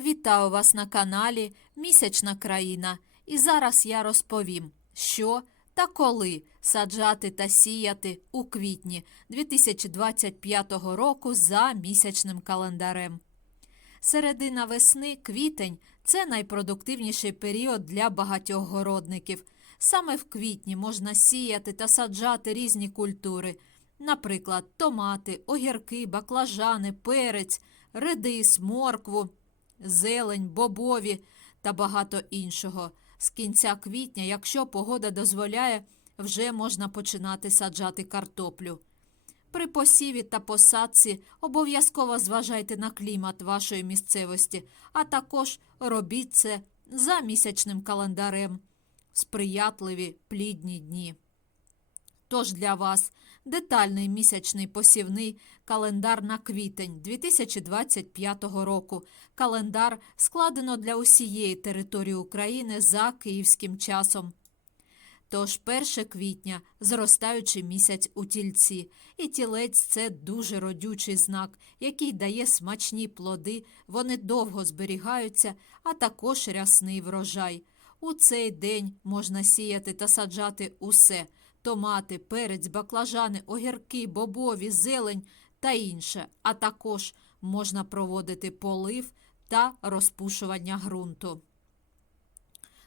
Вітаю вас на каналі Місячна країна. І зараз я розповім, що та коли саджати та сіяти у квітні 2025 року за місячним календарем. Середина весни квітень це найпродуктивніший період для багатьох городників. Саме в квітні можна сіяти та саджати різні культури, наприклад, томати, огірки, баклажани, перець, редис, моркву, зелень, бобові та багато іншого. З кінця квітня, якщо погода дозволяє, вже можна починати саджати картоплю. При посіві та посадці обов'язково зважайте на клімат вашої місцевості, а також робіть це за місячним календарем сприятливі плідні дні. Тож для вас детальний місячний посівний календар на квітень 2025 року. Календар складено для усієї території України за київським часом. Тож 1 квітня зростаючий місяць у тільці, і тілець це дуже родючий знак, який дає смачні плоди, вони довго зберігаються, а також рясний врожай. У цей день можна сіяти та саджати усе томати, перець, баклажани, огірки, бобові, зелень та інше, а також можна проводити полив та розпушування ґрунту.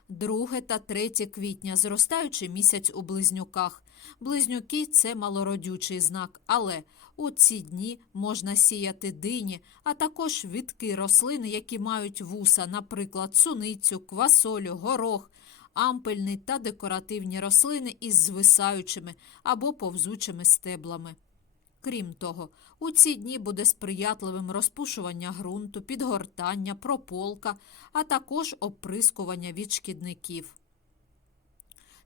2 та 3 квітня зростаючий місяць у близнюках. Близнюки це малородючий знак, але у ці дні можна сіяти дині, а також відки рослини, які мають вуса, наприклад, суницю, квасолю, горох, ампельний та декоративні рослини із звисаючими або повзучими стеблами. Крім того, у ці дні буде сприятливим розпушування ґрунту, підгортання, прополка, а також оприскування від шкідників.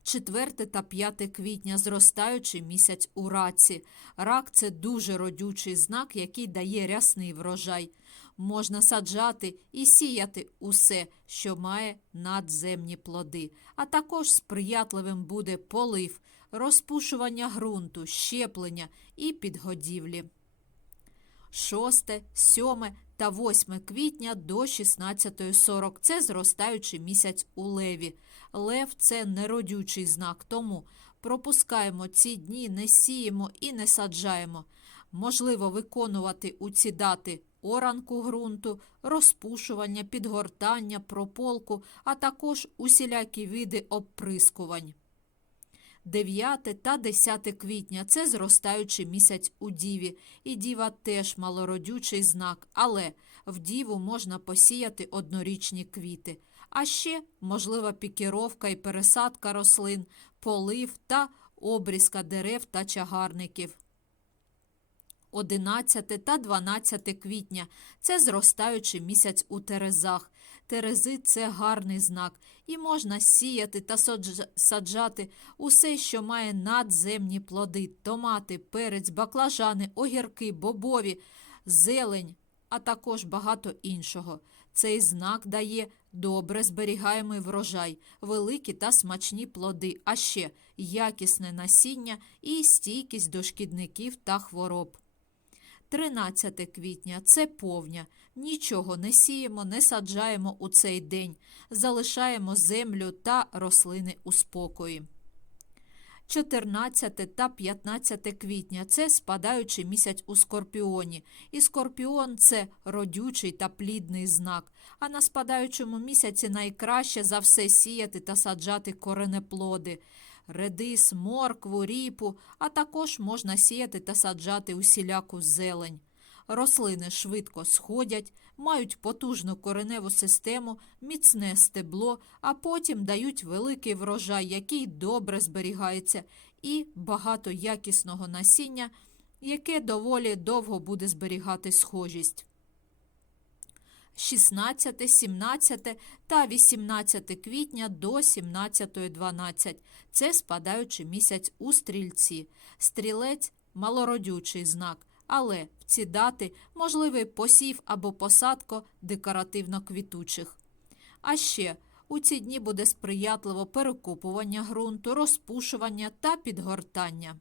4 та 5 квітня зростаючий місяць у раці. Рак це дуже родючий знак, який дає рясний врожай. Можна саджати і сіяти усе, що має надземні плоди, а також сприятливим буде полив, розпушування ґрунту, щеплення і підгодівлі. 6, 7 та 8 квітня до 16.40 – це зростаючий місяць у леві. Лев це неродючий знак, тому пропускаємо ці дні, не сіємо і не саджаємо. Можливо виконувати у ці дати оранку ґрунту, розпушування, підгортання, прополку, а також усілякі види обприскувань. 9 та 10 квітня це зростаючий місяць у діві, і діва теж малородючий знак, але в діву можна посіяти однорічні квіти. А ще можлива пікіровка і пересадка рослин, полив та обрізка дерев та чагарників. 11 та 12 квітня це зростаючий місяць у терезах. Терези це гарний знак, і можна сіяти та саджати усе, що має надземні плоди, томати, перець, баклажани, огірки, бобові, зелень, а також багато іншого. Цей знак дає добре зберігаємий врожай, великі та смачні плоди, а ще якісне насіння і стійкість до шкідників та хвороб. 13 квітня це повня. Нічого не сіємо, не саджаємо у цей день, залишаємо землю та рослини у спокої. 14 та 15 квітня це спадаючий місяць у скорпіоні. І скорпіон це родючий та плідний знак. А на спадаючому місяці найкраще за все сіяти та саджати коренеплоди редис, моркву, ріпу, а також можна сіяти та саджати усіляку зелень. Рослини швидко сходять, мають потужну кореневу систему, міцне стебло, а потім дають великий врожай, який добре зберігається, і багато якісного насіння, яке доволі довго буде зберігати схожість. 16, 17 та 18 квітня до 17.12. Це спадаючий місяць у стрільці. Стрілець малородючий знак, але в ці дати можливий посів або посадка декоративно-квітучих. А ще у ці дні буде сприятливо перекопування ґрунту, розпушування та підгортання.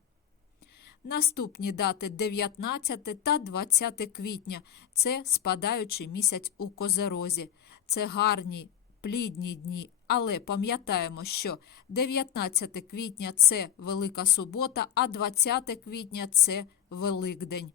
Наступні дати 19 та 20 квітня. Це спадаючий місяць у Козерозі. Це гарні, плідні дні. Але пам'ятаємо, що 19 квітня це Велика Субота, а 20 квітня це Великдень.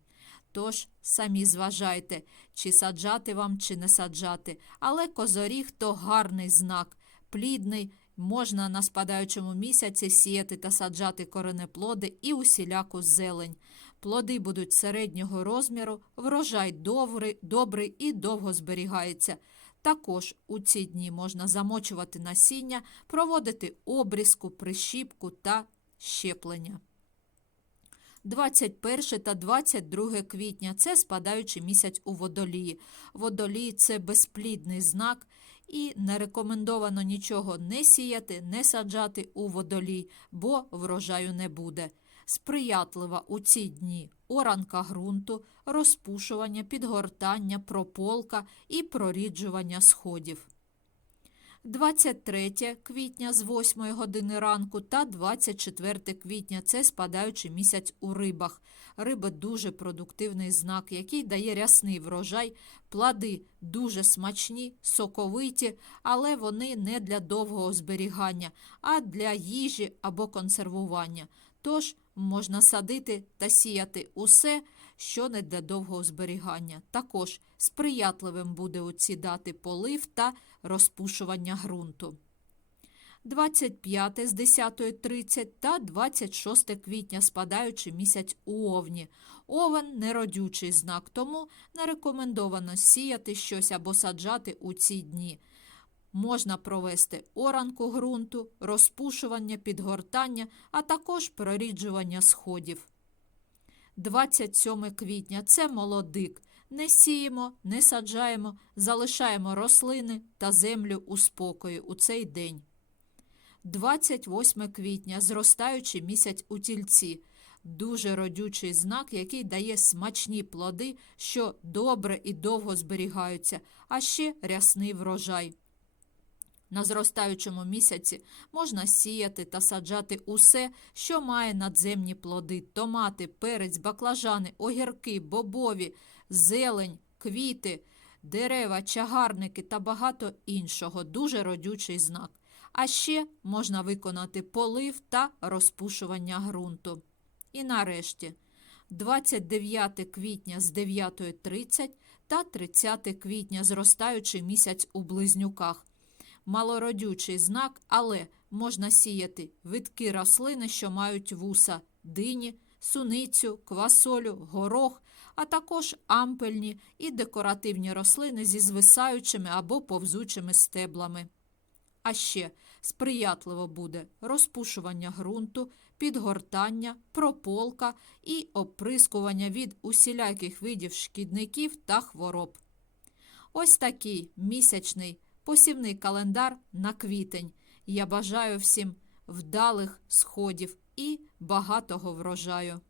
Тож самі зважайте, чи саджати вам, чи не саджати. Але козоріг то гарний знак, плідний. Можна на спадаючому місяці сіяти та саджати коренеплоди і усіляку зелень. Плоди будуть середнього розміру, врожай добрий, добрий і довго зберігається. Також у ці дні можна замочувати насіння, проводити обрізку, прищіпку та щеплення. 21 та 22 квітня це спадаючий місяць у водолії. Водолії це безплідний знак, і не рекомендовано нічого не сіяти, не саджати у водолій, бо врожаю не буде. Сприятлива у ці дні оранка ґрунту, розпушування, підгортання, прополка і проріджування сходів. 23 квітня з 8 години ранку та 24 квітня це спадаючий місяць у рибах. Риби дуже продуктивний знак, який дає рясний врожай. Плоди дуже смачні, соковиті, але вони не для довгого зберігання, а для їжі або консервування. Тож можна садити та сіяти усе, що не для довгого зберігання. Також сприятливим буде у ці дати полив та розпушування ґрунту. 25 з 10.30 та 26 квітня спадаючий місяць у Овні. Овен неродючий знак, тому не рекомендовано сіяти щось або саджати у ці дні. Можна провести оранку ґрунту, розпушування, підгортання, а також проріджування сходів. 27 квітня це молодик. Не сіємо, не саджаємо, залишаємо рослини та землю у спокої у цей день. 28 квітня зростаючий місяць у тільці. Дуже родючий знак, який дає смачні плоди, що добре і довго зберігаються, а ще рясний врожай. На зростаючому місяці можна сіяти та саджати усе, що має надземні плоди: томати, перець, баклажани, огірки, бобові, зелень, квіти, дерева, чагарники та багато іншого. Дуже родючий знак. А ще можна виконати полив та розпушування ґрунту. І нарешті 29 квітня з 9.30 та 30 квітня зростаючий місяць у близнюках. Малородючий знак, але можна сіяти видки рослини, що мають вуса, дині, суницю, квасолю, горох, а також ампельні і декоративні рослини зі звисаючими або повзучими стеблами. А ще сприятливо буде розпушування ґрунту, підгортання, прополка і оприскування від усіляких видів шкідників та хвороб. Ось такий місячний посівний календар на квітень. Я бажаю всім вдалих сходів і багатого врожаю.